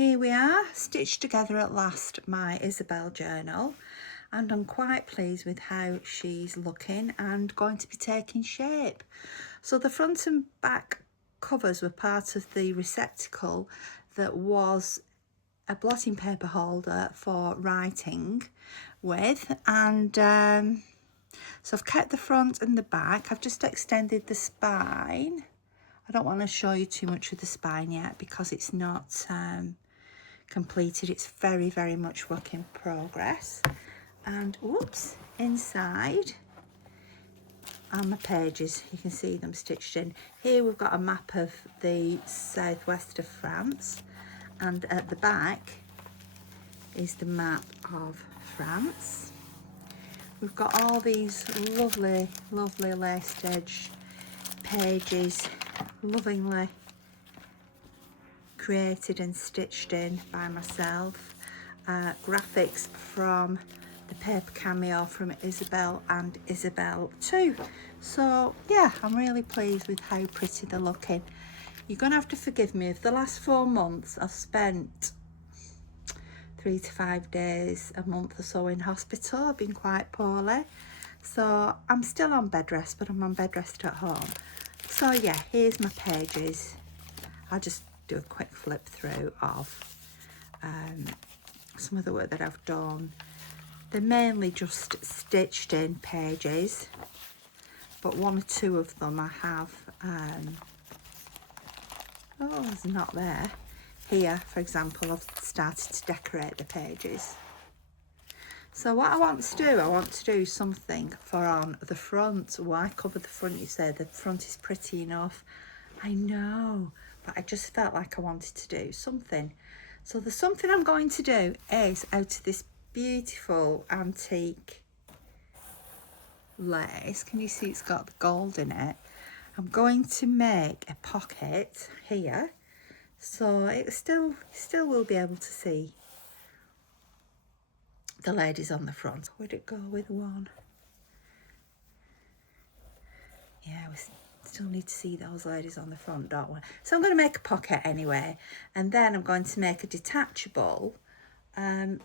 Here we are, stitched together at last, my Isabelle journal, and I'm quite pleased with how she's looking and going to be taking shape. So the front and back covers were part of the receptacle that was a blotting paper holder for writing with, and so I've kept the front and the back. I've just extended the spine. I don't want to show you too much of the spine yet because it's not completed. It's very, very much work in progress. And whoops, inside are my pages. You can see them stitched in. Here we've got a map of the southwest of France, and at the back is the map of France. We've got all these lovely, lovely laced edge pages, lovingly created and stitched in by myself. Graphics from the Paper Cameo from Isabelle and Isabelle too. So yeah, I'm really pleased with how pretty they're looking. You're gonna have to forgive me if the last 4 months I've spent 3 to 5 days a month or so in hospital. I've been quite poorly, so I'm still on bed rest, but I'm on bed rest at home. So yeah, here's my pages. I'll just do a quick flip through of some of the work that I've done. They're mainly just stitched in pages, but 1 or 2 of them I have, oh, it's not there. Here, for example, I've started to decorate the pages. So what I want to do, I want to do something for on the front. Why cover the front? You say the front is pretty enough. I know, but I just felt like I wanted to do something. So the something I'm going to do is out of this beautiful antique lace. Can you see it's got the gold in it? I'm going to make a pocket here, so it still will be able to see the ladies on the front. Would it go with one? Yeah, we still need to see those ladies on the front, don't we? So I'm going to make a pocket anyway, and then I'm going to make a detachable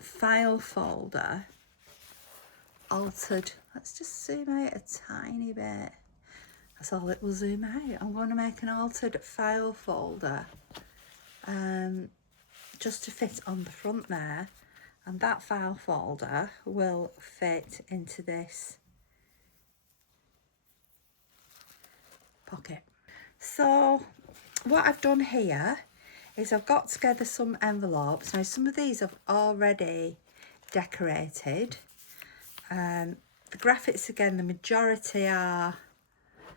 file folder, altered. Let's just zoom out a tiny bit. That's all it will zoom out. I'm going to make an altered file folder just to fit on the front there, and that file folder will fit into this pocket. So what I've done here is I've got together some envelopes. Now some of these I've already decorated. The graphics, again, the majority are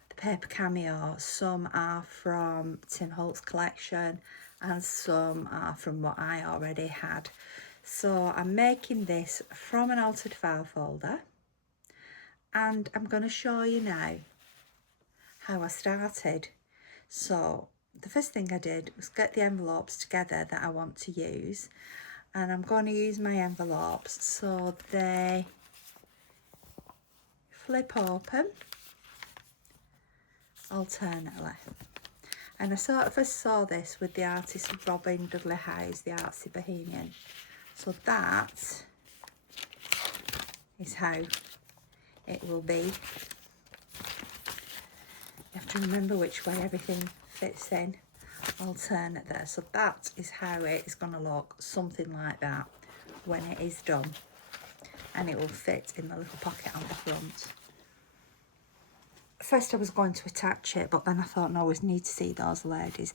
the Paper Cameo. Some are from Tim Holt's collection and some are from what I already had. So I'm making this from an altered file folder, and I'm going to show you now how I started. So the first thing I did was get the envelopes together that I want to use, and I'm going to use my envelopes so they flip open alternately. And I sort of first saw this with the artist Robin Dudley Howes, the artsy bohemian. So that is how it will be. You have to remember which way everything fits in, alternate there. So that is how it is going to look, something like that when it is done, and it will fit in the little pocket on the front. First I was going to attach it, but then I thought, no, I always need to see those ladies.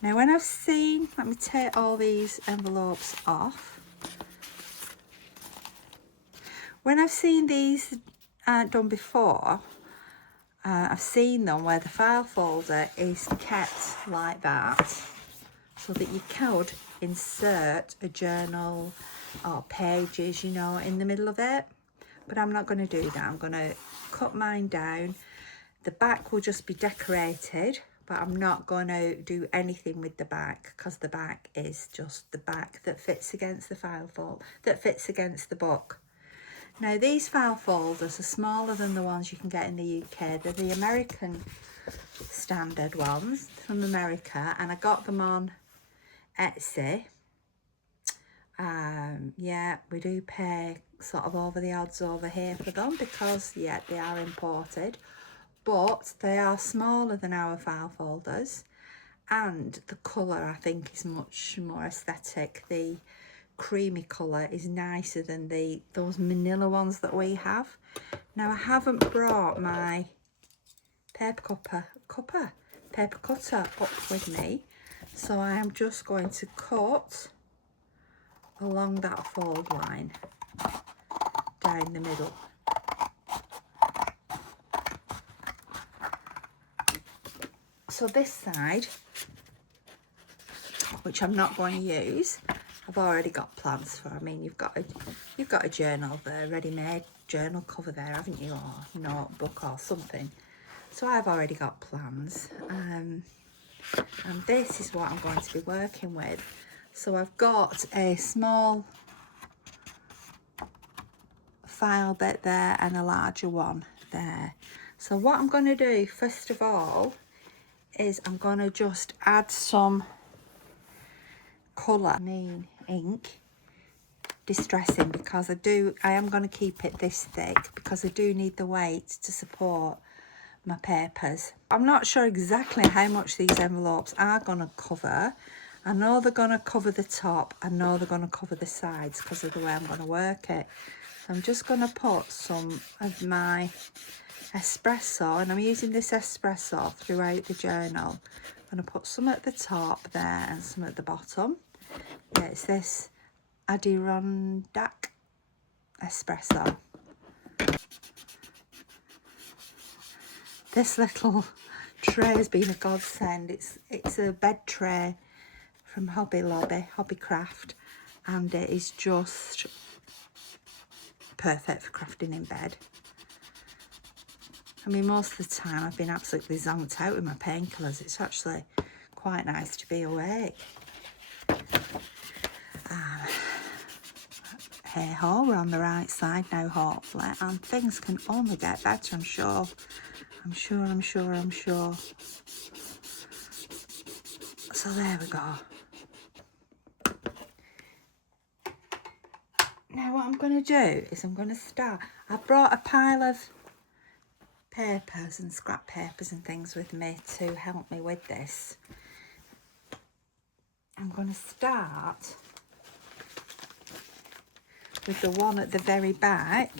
Now when I've seen, let me take all these envelopes off. When I've seen these done before, I've seen them where the file folder is kept like that, so that you could insert a journal or pages, you know, in the middle of it. But I'm not going to do that. I'm going to cut mine down. The back will just be decorated, but I'm not going to do anything with the back because the back is just the back that fits against the file folder, that fits against the book. Now these file folders are smaller than the ones you can get in the UK. They're the American standard ones from America, and I got them on Etsy. Yeah, we do pay sort of over the odds over here for them because, yeah, they are imported, but they are smaller than our file folders, and the colour I think is much more aesthetic. The creamy colour is nicer than those manila ones that we have. Now, I haven't brought my paper cutter up with me, so I am just going to cut along that fold line down the middle. So this side, which I'm not going to use, I've already got plans for. I mean, you've got a journal there, ready-made journal cover there, haven't you, or notebook or something. So I've already got plans, and this is what I'm going to be working with. So I've got a small file bit there and a larger one there. So what I'm going to do first of all is I'm going to just add some colour, ink, distressing, because I am going to keep it this thick because I do need the weight to support my papers. I'm not sure exactly how much these envelopes are going to cover. I know they're going to cover the top. I know they're going to cover the sides because of the way I'm going to work it. So I'm just going to put some of my espresso, and I'm using this espresso throughout the journal. I'm going to put some at the top there and some at the bottom. Yeah, it's this Adirondack espresso. This little tray has been a godsend. It's a bed tray from Hobbycraft, and it is just perfect for crafting in bed. I mean, most of the time I've been absolutely zonked out with my painkillers. It's actually quite nice to be awake. Hey ho, we're on the right side now, hopefully, and things can only get better, I'm sure. So there we go. Now what I'm going to do is I'm going to start. I've brought a pile of papers and scrap papers and things with me to help me with this. I'm going to start with the one at the very back,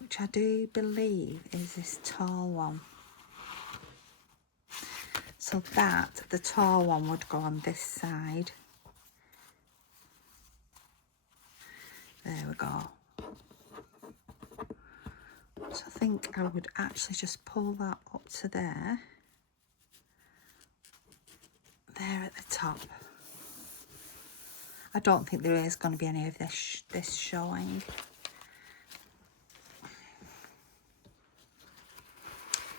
which I do believe is this tall one. So the tall one would go on this side. There we go. So I think I would actually just pull that up to there. There at the top. I don't think there is going to be any of this showing.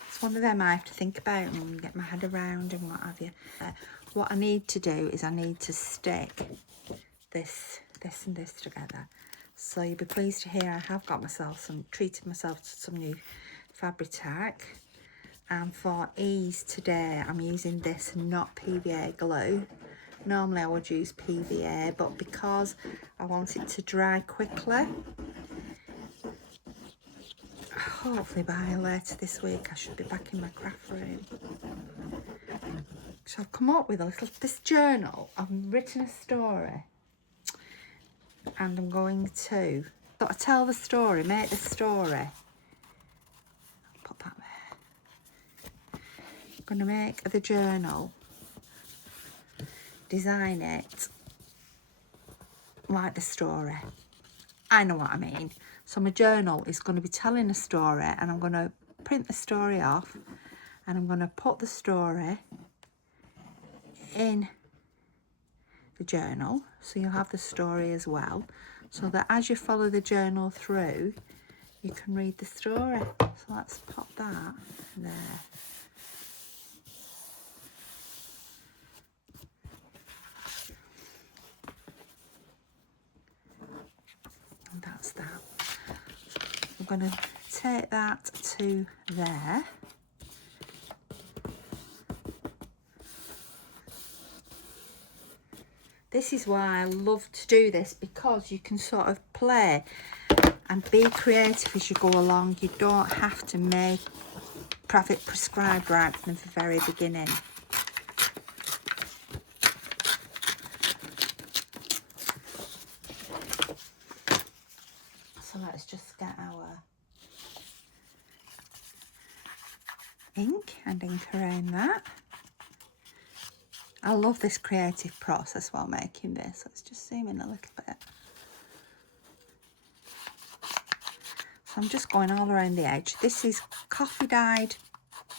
It's one of them I have to think about and get my head around and what have you. What I need to do is I need to stick this and this together. So you'll be pleased to hear I have got treated myself to some new Fabri-Tac. And for ease today, I'm using this, not PVA glue. Normally I would use PVA, but because I want it to dry quickly, hopefully by later this week I should be back in my craft room. So I've come up with this journal. I've written a story, and I'm going to sort of tell the story, make the story. I'll put that there. I'm going to make the journal, design it like the story. I know what I mean. So my journal is going to be telling a story, and I'm going to print the story off, and I'm going to put the story in the journal, so you'll have the story as well, so that as you follow the journal through, you can read the story. So let's pop that there. And that's that. So I'm going to take that to there. This is why I love to do this, because you can sort of play and be creative as you go along. You don't have to have it prescribed right from the very beginning. So let's just get our ink and ink around that. I love this creative process while making this. Let's just zoom in a little bit. So I'm just going all around the edge. This is coffee dyed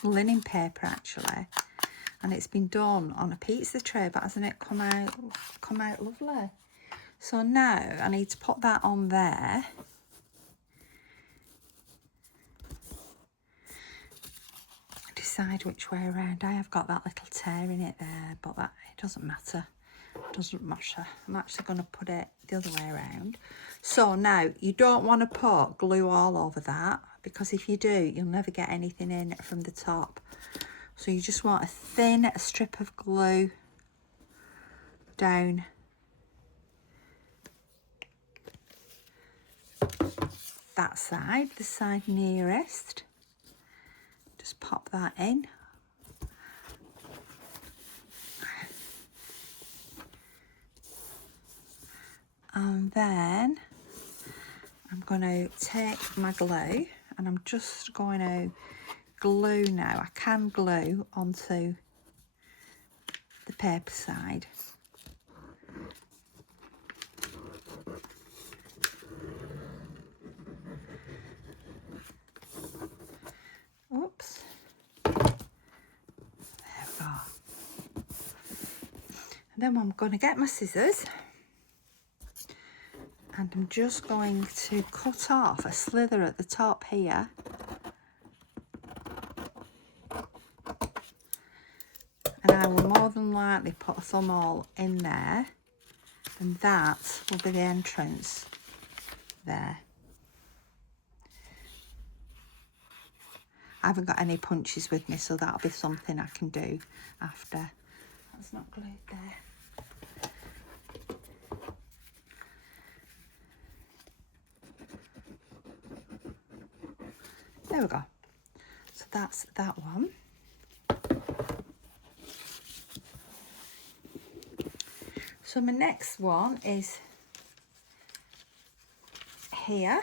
linen paper actually, and it's been done on a pizza tray, but hasn't it come out lovely? So now I need to put that on there. Decide which way around. I have got that little tear in it there, but that it doesn't matter. It doesn't matter. I'm actually going to put it the other way around. So now you don't want to put glue all over that, because if you do, you'll never get anything in from the top. So you just want a thin strip of glue down that side, the side nearest. Just pop that in. And then I'm going to take my glue and I'm just going to glue now. I can glue onto the paper side. Oops. There we go. And then I'm going to get my scissors and I'm just going to cut off a slither at the top here. And I will more than likely put a thumb hole in there, and that will be the entrance there. I haven't got any punches with me, so that'll be something I can do after. That's not glued there. There we go. So that's that one. So my next one is here.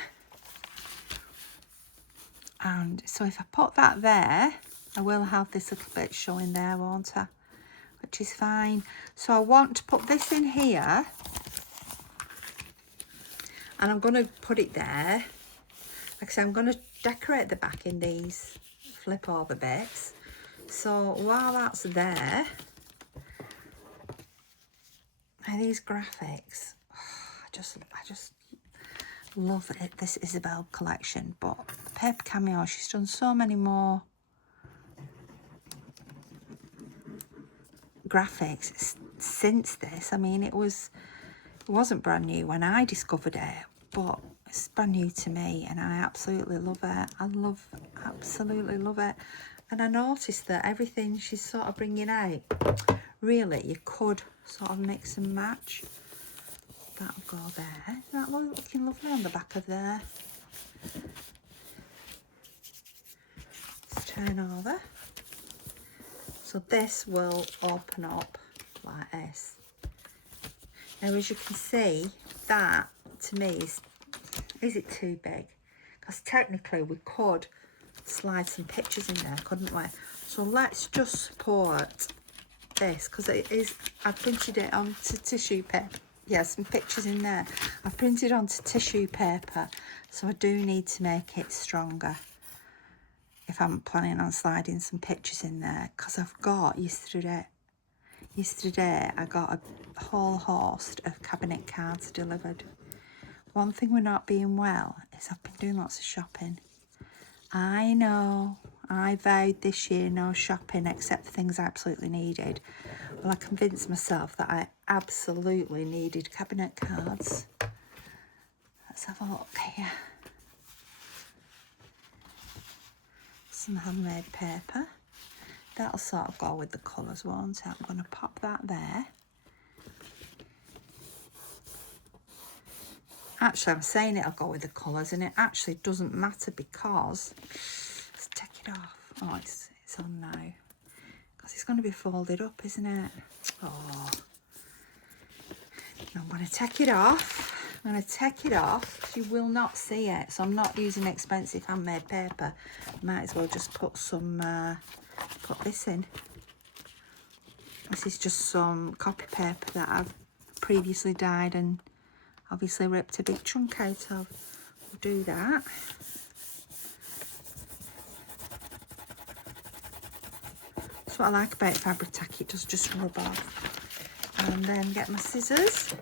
And so if I put that there, I will have this little bit showing there, won't I? Which is fine. So I want to put this in here. And I'm going to put it there. Like I said, I'm going to decorate the back in these flip over bits. So while that's there, and these graphics, I just love it. This Isabelle Collection, but Paper Cameo, she's done so many more graphics since this. I mean, it wasn't brand new when I discovered it, but it's brand new to me and I absolutely love it. Absolutely love it. And I noticed that everything she's sort of bringing out, really, you could sort of mix and match. That'll go there. Isn't that looking lovely on the back of there? Let's turn over. So this will open up like this. Now, as you can see, that to me is it too big? Because technically we could slide some pictures in there, couldn't we? So let's just support this, because it is, I printed it onto tissue paper. Yeah, some pictures in there. I printed onto tissue paper, so I do need to make it stronger if I'm planning on sliding some pictures in there, because I've got yesterday I got a whole host of cabinet cards delivered. One thing with not being well is I've been doing lots of shopping. I know, I vowed this year no shopping except for things I absolutely needed. Well, I convinced myself that I absolutely needed cabinet cards. Let's have a look here. Some handmade paper. That'll sort of go with the colours, won't it? I'm going to pop that there. Actually, I'm saying it'll go with the colours, and it actually doesn't matter because, let's take it off. Oh, it's on now. Because it's going to be folded up, isn't it? Oh. I'm going to take it off. I'm going to take it off. You will not see it. So I'm not using expensive handmade paper. Might as well just put some, put this in. This is just some copy paper that I've previously dyed and obviously ripped a big chunk out of. We'll do that. That's what I like about fabric tack, it does just rub off. And then get my scissors.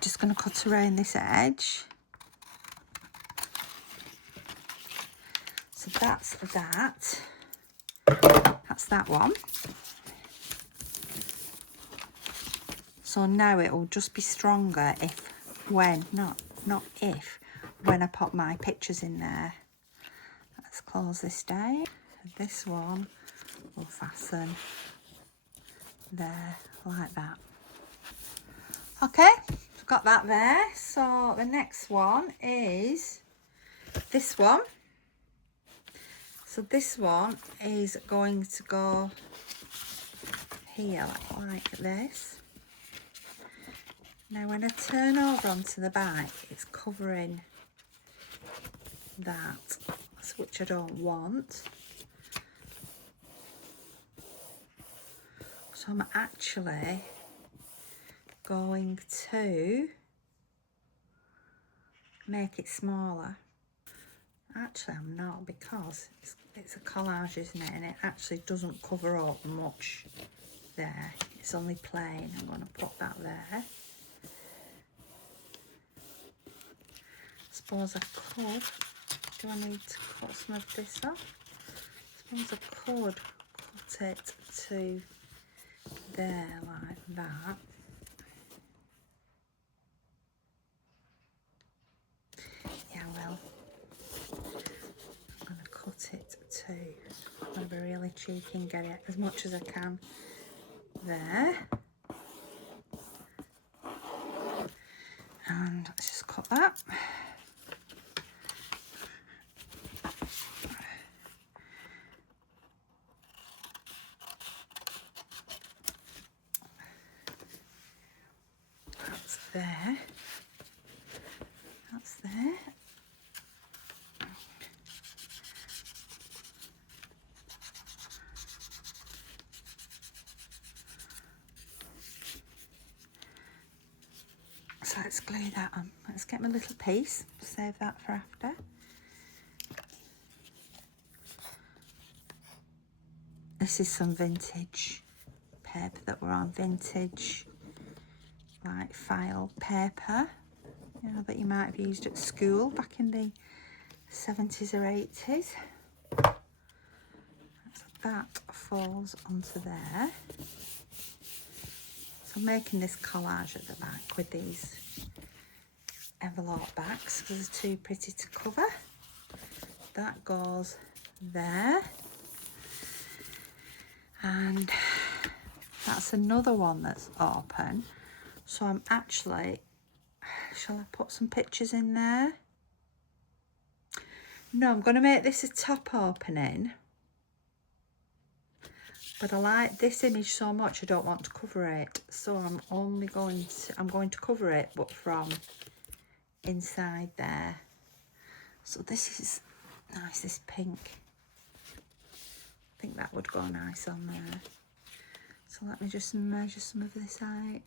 Just going to cut around this edge. So that's that. That's that one. So now it will just be stronger if, when, not if, when I pop my pictures in there. Let's close this down. This one will fasten there, like that. Okay, I've got that there. So the next one is this one. So this one is going to go here, like this. Now when I turn over onto the back, it's covering that, which I don't want. So I'm actually going to make it smaller. Actually I'm not, because it's a collage, isn't it, and it actually doesn't cover up much there. It's only plain. I'm going to put that there. Suppose I could, do I need to cut some of this off? Suppose I could cut it to there like that. Yeah, well, I'm going to cut it to, I'm going to be really cheeky and get it as much as I can there. And let's just cut that. That's there. That's there. So let's glue that on. Let's get my little piece, save that for after. This is some vintage paper that we're on, vintage like file paper, you know, that you might have used at school back in the 70s or 80s. So that falls onto there. So I'm making this collage at the back with these envelope backs because they're too pretty to cover. That goes there. And that's another one that's open. So I'm actually, shall I put some pictures in there? No, I'm going to make this a top opening. But I like this image so much I don't want to cover it. So I'm going to cover it, but from inside there. So this is nice, this pink. I think that would go nice on there. So let me just measure some of this out.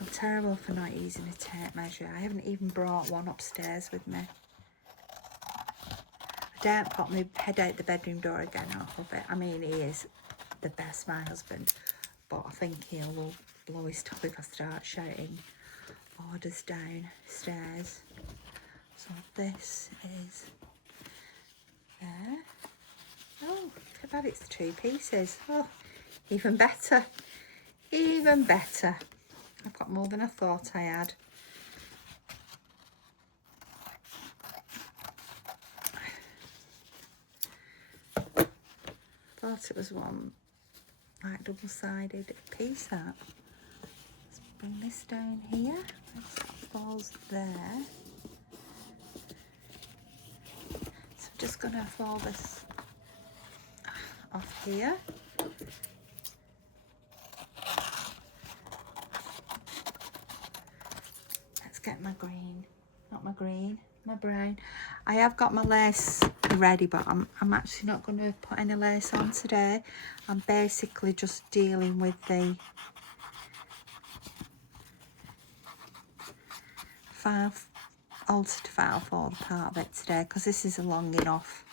I'm terrible for not using a tape measure. I haven't even brought one upstairs with me. I daren't pop my head out the bedroom door again off of it. I mean, he is the best, my husband, but I think he'll blow his top if I start shouting orders downstairs. So this is there. Oh, look at that, it's 2 pieces. Oh, even better, even better. I've got more than I thought I had. thought it was one like double-sided piece. That. Let's bring this down here. That falls there. So I'm just gonna fold this off here. Let's get my green, not my green, my brown. I have got my lace ready, but I'm actually not going to put any lace on today. I'm basically just dealing with the 5 altered file for the part of it today, because this is a long enough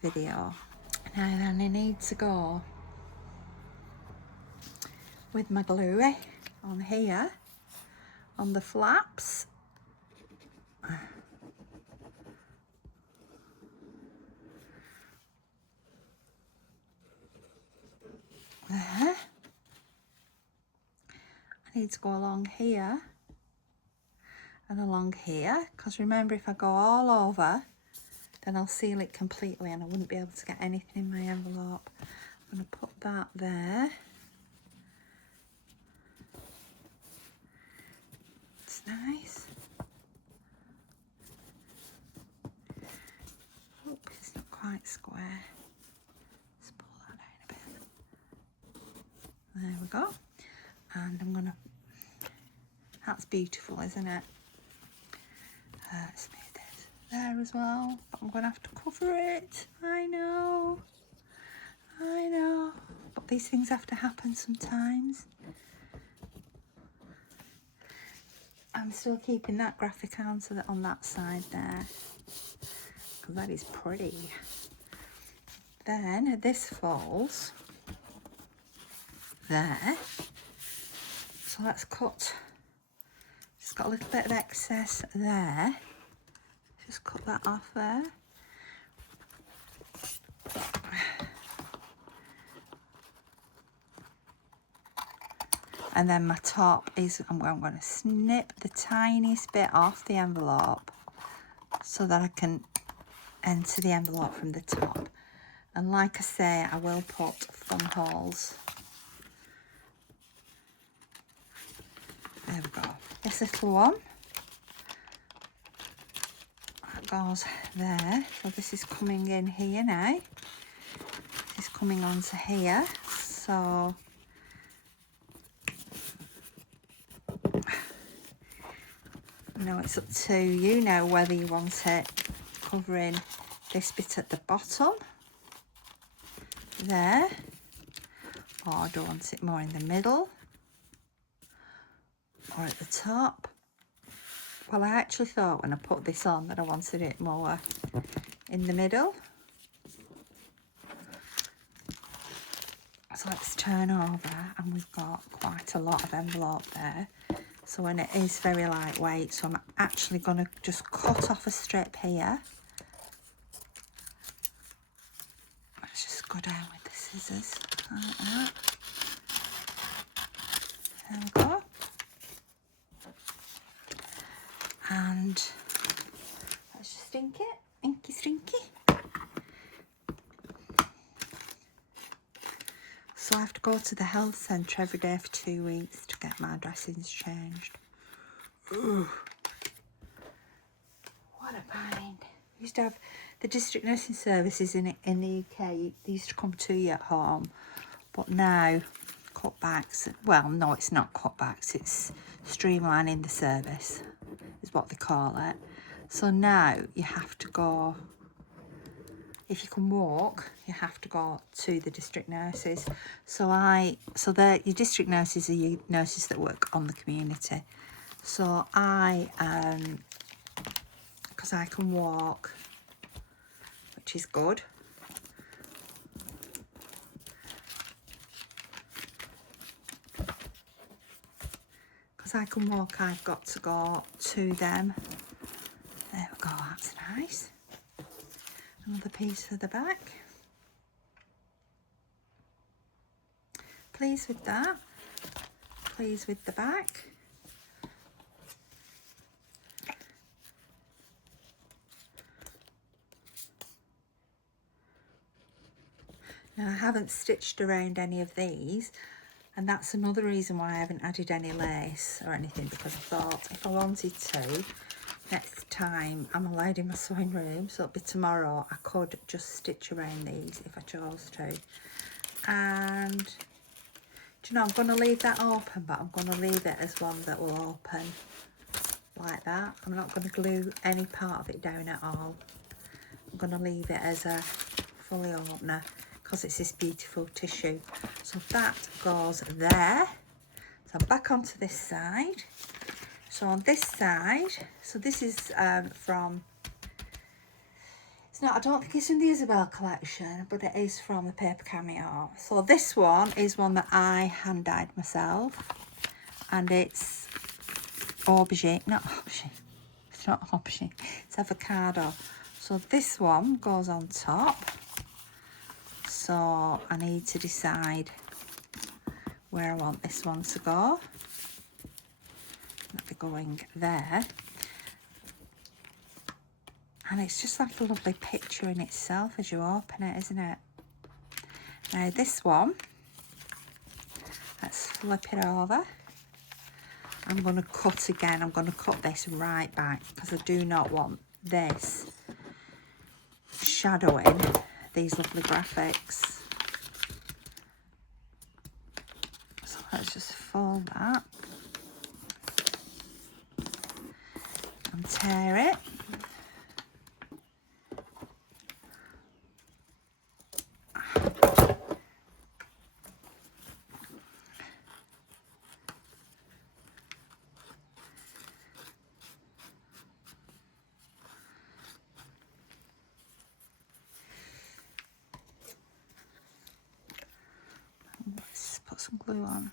video. Now then, I need to go with my glue on here, on the flaps. There. I need to go along here and along here, because remember, if I go all over, then I'll seal it completely and I wouldn't be able to get anything in my envelope. I'm going to put that there. It's nice. Oh, it's not quite square. Let's pull that down a bit. There we go. And I'm going to, that's beautiful, isn't it? Let's make this there as well, but I'm going to have to cover it. I know, but these things have to happen sometimes. I'm still keeping that graphic answer on that side there, because that is pretty. Then this falls there, so let's cut. Just got a little bit of excess there. Just cut that off there. And then my top is, I'm going to snip the tiniest bit off the envelope so that I can enter the envelope from the top. And like I say, I will put thumb holes. There we go. This little one, that goes there. So this is coming in here now. This is coming onto here. So no, it's up to you now whether you want it covering this bit at the bottom there, or do you want it more in the middle or at the top. Well, I actually thought when I put this on that I wanted it more in the middle. So let's turn over, and we've got quite a lot of envelope there. So when it is very lightweight, so I'm actually going to just cut off a strip here. Let's just go down with the scissors like that. There we go. And let's just ink it, inky stinky. So I have to go to the health centre every day for 2 weeks to get my dressings changed. Ooh. What a pain. We used to have the district nursing services in the UK. They used to come to you at home. But now, cutbacks, well, no, it's not cutbacks, it's streamlining the service, is what they call it. So now you have to go, if you can walk, you have to go to the district nurses. So your district nurses are your nurses that work on the community. So because I can walk, which is good. Because I can walk, I've got to go to them. There we go, that's nice. Another piece for the back. Pleased with that. Pleased with the back. Now, I haven't stitched around any of these, and that's another reason why I haven't added any lace or anything, because I thought if I wanted to, next time I'm allowed in my sewing room, so it'll be tomorrow, I could just stitch around these if I chose to. And do you know, I'm going to leave that open, but I'm going to leave it as one that will open like that. I'm not going to glue any part of it down at all. I'm going to leave it as a fully opener because it's this beautiful tissue. So that goes there. So I'm back onto this side. So on this side, so this is from, it's not, I don't think it's in the Isabelle collection, but it is from the Paper Cameo. So this one is one that I hand dyed myself, and it's aubergine, not aubergine, it's not aubergine, it's avocado. So this one goes on top. So I need to decide where I want this one to go. That'll be going there. And it's just like a lovely picture in itself as you open it, isn't it? Now this one, let's flip it over. I'm going to cut again. I'm going to cut this right back because I do not want this shadowing these lovely graphics. So let's just fold that and tear it. Let's put some glue on.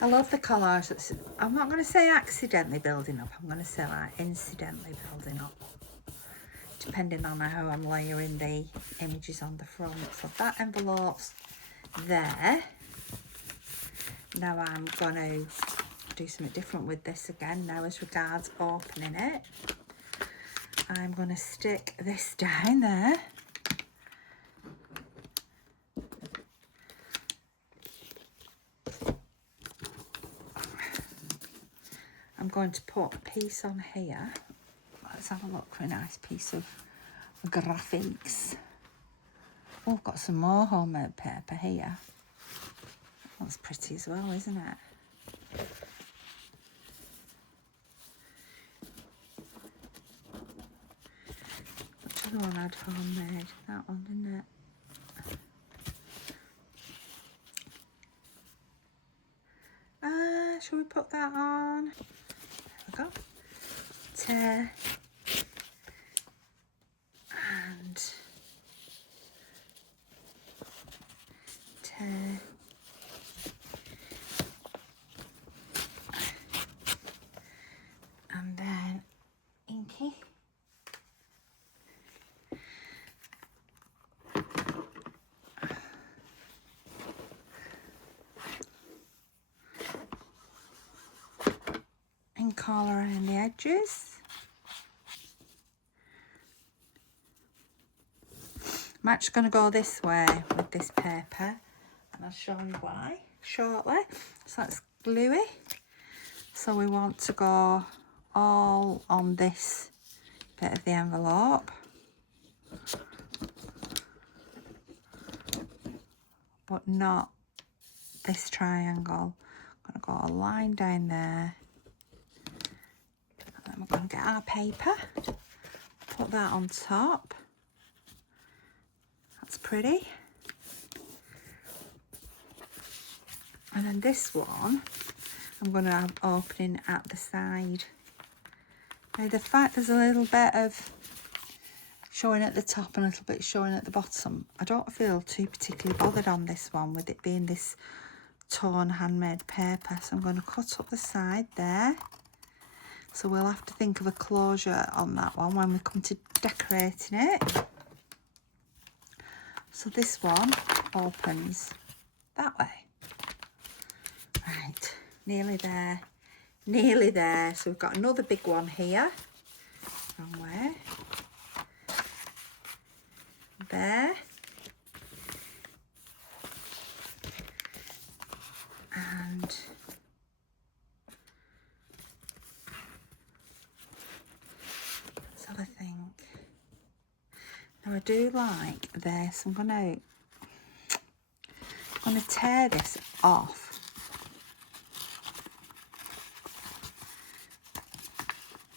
I love the collage that's, I'm not going to say accidentally building up, I'm going to say like incidentally building up, depending on how I'm layering the images on the front. So that envelope's there. Now I'm going to do something different with this again now as regards opening it. I'm going to stick this down there. I'm going to put a piece on here. Let's have a look for a nice piece of graphics. Oh, I've got some more homemade paper here. That's pretty as well, isn't it? Which other one had homemade? That one, didn't it? Shall we put that on? There we go. Tear. And tear. And then inky. And colour around the edges. I'm actually going to go this way with this paper, and I'll show you why shortly. So that's gluey. So we want to go all on this bit of the envelope. But not this triangle. I'm going to go a line down there. And then we're going to get our paper, put that on top. That's pretty. And then this one, I'm going to have opening at the side. Now the fact there's a little bit of showing at the top and a little bit showing at the bottom, I don't feel too particularly bothered on this one with it being this torn handmade paper. So I'm going to cut up the side there. So we'll have to think of a closure on that one when we come to decorating it. So this one, opens that way. Right, nearly there, nearly there. So we've got another big one here. Wrong way. There. And let's have a think. Now I do like this. I'm gonna tear this off.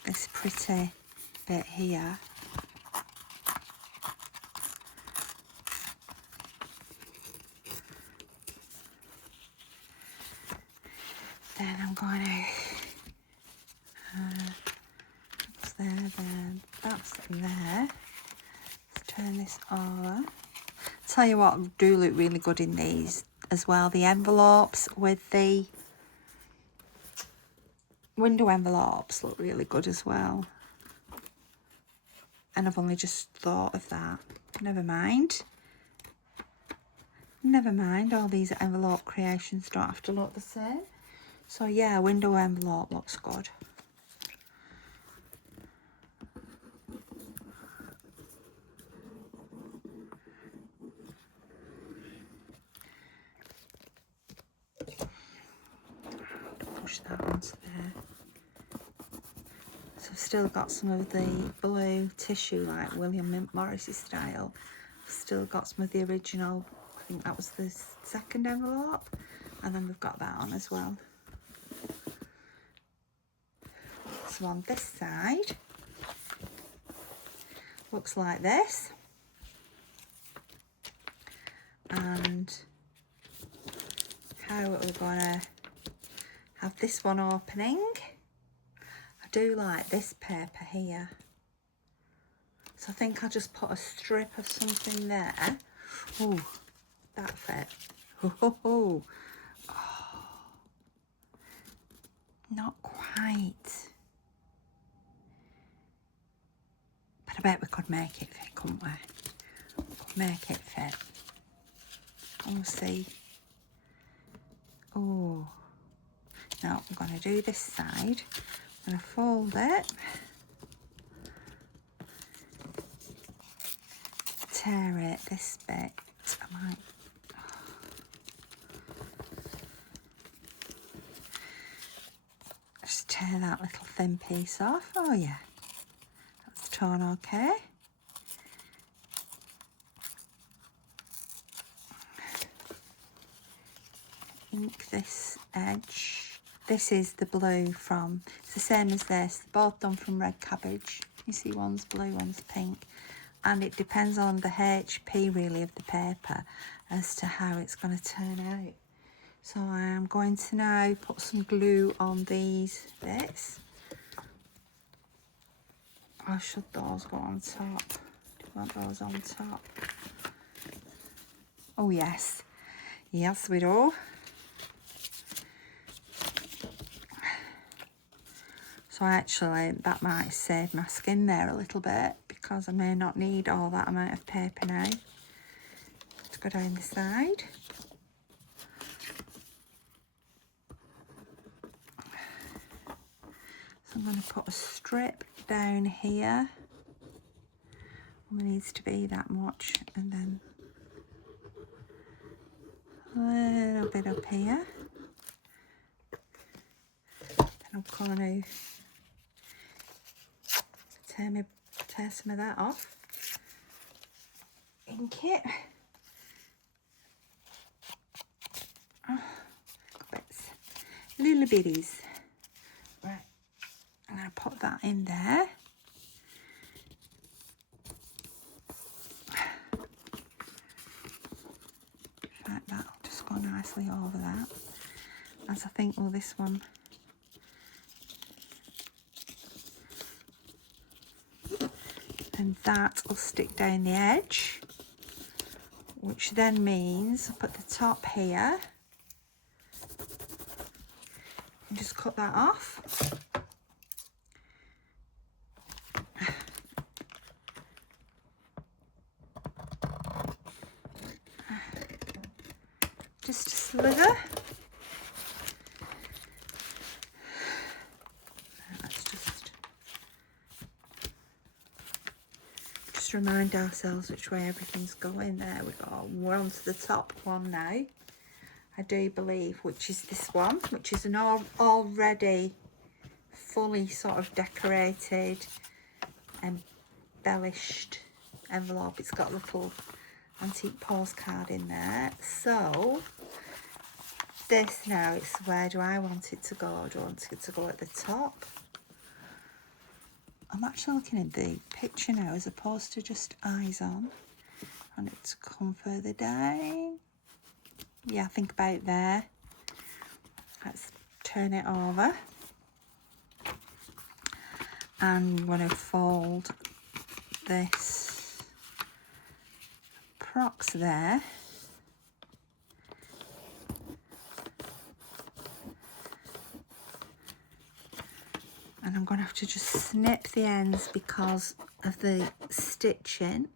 This pretty bit here. Then I'm going to, that's there, that's there. Let's turn this over. Tell you what, do look really good in these as well. The envelopes with the window envelopes look really good as well. And I've only just thought of that. Never mind. Never mind, all these envelope creations don't have to look the same. So yeah, window envelope looks good. Push that onto there. So I've still got some of the blue tissue, like William Mint Morrissey style. I've still got some of the original, I think that was the second envelope. And then we've got that on as well. So on this side, looks like this. And how we're gonna have this one opening. I do like this paper here. So I think I'll just put a strip of something there. Oh, that fit. Oh, not quite. But I bet we could make it fit, couldn't we? We could make it fit. And we'll see. Oh, now I'm going to do this side. I'm going to fold it. Tear it, this bit. I might. Just tear that little thin piece off. Oh yeah. That's torn okay. Ink this edge. This is the blue from, it's the same as this, both done from red cabbage. You see one's blue, one's pink. And it depends on the HP really of the paper as to how it's going to turn out. So I am going to now put some glue on these bits. Or should those go on top? Do you want those on top? Oh yes. Yes we do. So actually that might save my skin there a little bit because I may not need all that amount of paper now. Let's go down the side. So I'm going to put a strip down here. Only needs to be that much, and then a little bit up here. Then I'm going to tear some of that off. Ink it. Oh, bits. Little bitties. Right, I'm going to put that in there. Like that, I'll just go nicely over that. As I think, well, this one. And that will stick down the edge, which then means I'll put the top here and just cut that off. slither. Let's just remind ourselves which way everything's going. There we go. We're on to the top one now, I do believe, which is this one, which is an already fully sort of decorated, embellished envelope. It's got a little antique postcard in there. So this now, it's where do I want it to go? Do I want it to go at the top? I'm actually looking at the picture now as opposed to just eyes on. And it to come further down. Yeah, I think about there. Let's turn it over. And I'm going to fold this prox there. And I'm going to have to just snip the ends because of the stitching.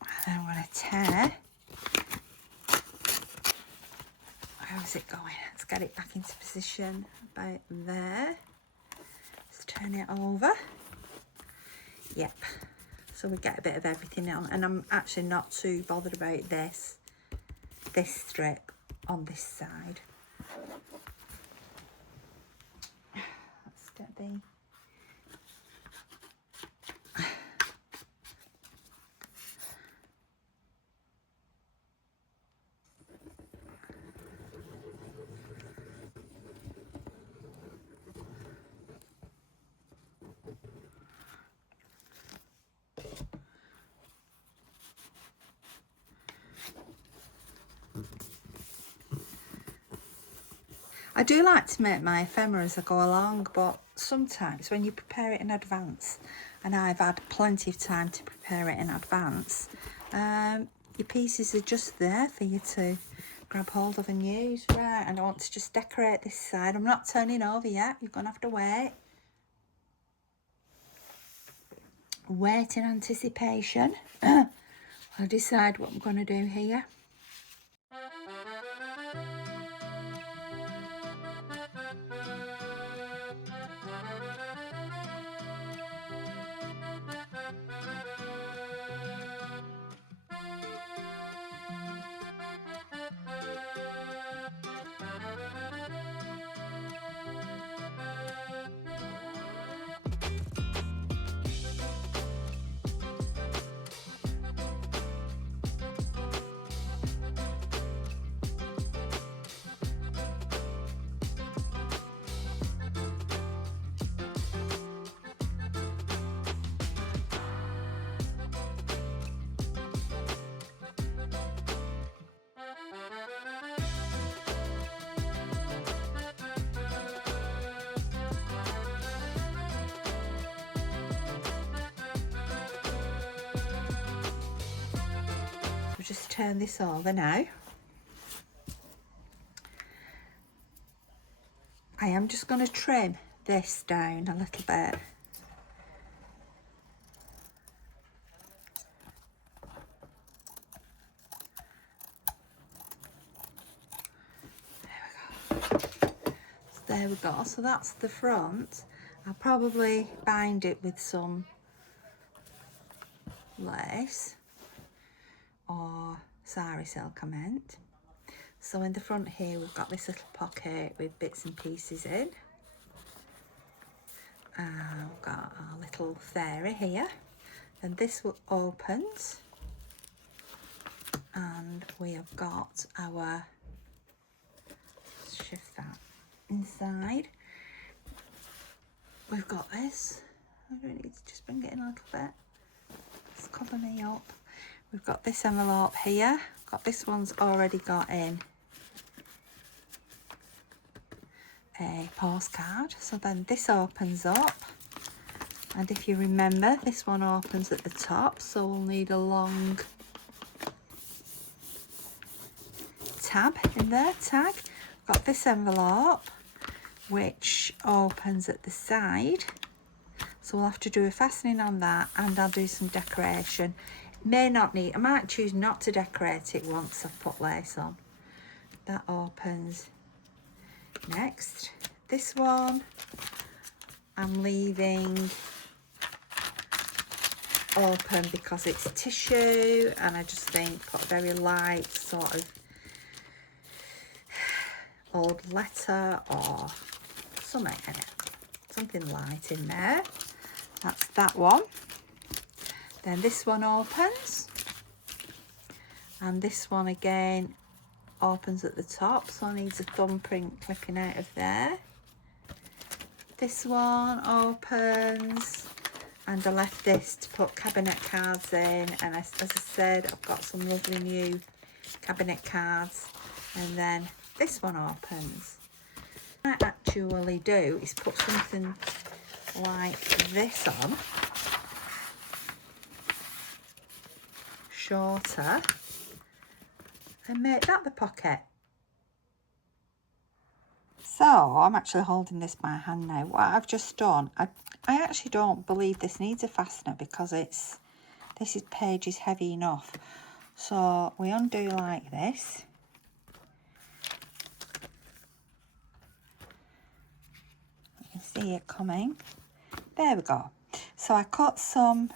And then I'm going to tear. How's it going? Let's get it back into position about there. Let's turn it over. Yep. So we get a bit of everything on, and I'm actually not too bothered about this strip on this side. Let's get the I do like to make my ephemera as I go along, but sometimes when you prepare it in advance, and I've had plenty of time to prepare it in advance, your pieces are just there for you to grab hold of and use. Right, and I want to just decorate this side. I'm not turning over yet, you're going to have to wait. Wait in anticipation. I'll decide what I'm going to do here. Just turn this over now. I am just going to trim this down a little bit. There we go. So that's the front. I'll probably bind it with some lace or sari silk, I meant. So in the front here we've got this little pocket with bits and pieces in. We've got our little fairy here, and this opens, and we have got our, let's shift that inside. We've got this. I really need to just bring it in a little bit. Let's cover me up. We've got this envelope here. Got this one's already got in a postcard. So then this opens up, and if you remember, this one opens at the top, so we'll need a long tab in there, tag. Got this envelope which opens at the side, So we'll have to do a fastening on that, and I'll do some decoration. May not need, I might choose not to decorate it once I've put lace on. That opens. Next, this one I'm leaving open because it's tissue, and I just think put a very light sort of old letter or something in it, something light in there. That's that one. Then this one opens, and this one again opens at the top, so I need a thumbprint clipping out of there. This one opens, and I left this to put cabinet cards in, and as I said, I've got some lovely new cabinet cards. And then this one opens. What I actually do is put something like this on, shorter, and make that the pocket. So I'm actually holding this by hand now. What I've just done, I actually don't believe this needs a fastener because this page is heavy enough. So we undo like this. You can see it coming. There we go. So I cut some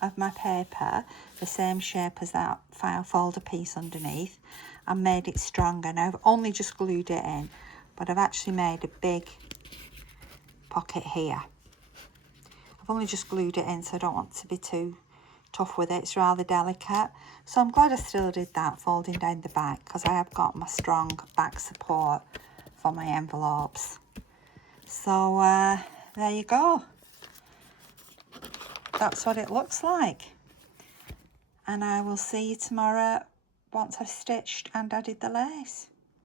of my paper the same shape as that file folder piece underneath and made it stronger. Now I've only just glued it in, but I've actually made a big pocket here. I've only just glued it in, so I don't want to be too tough with it. It's rather delicate. So I'm glad I still did that, folding down the back, because I have got my strong back support for my envelopes. So there you go. That's what it looks like. And I will see you tomorrow once I've stitched and added the lace.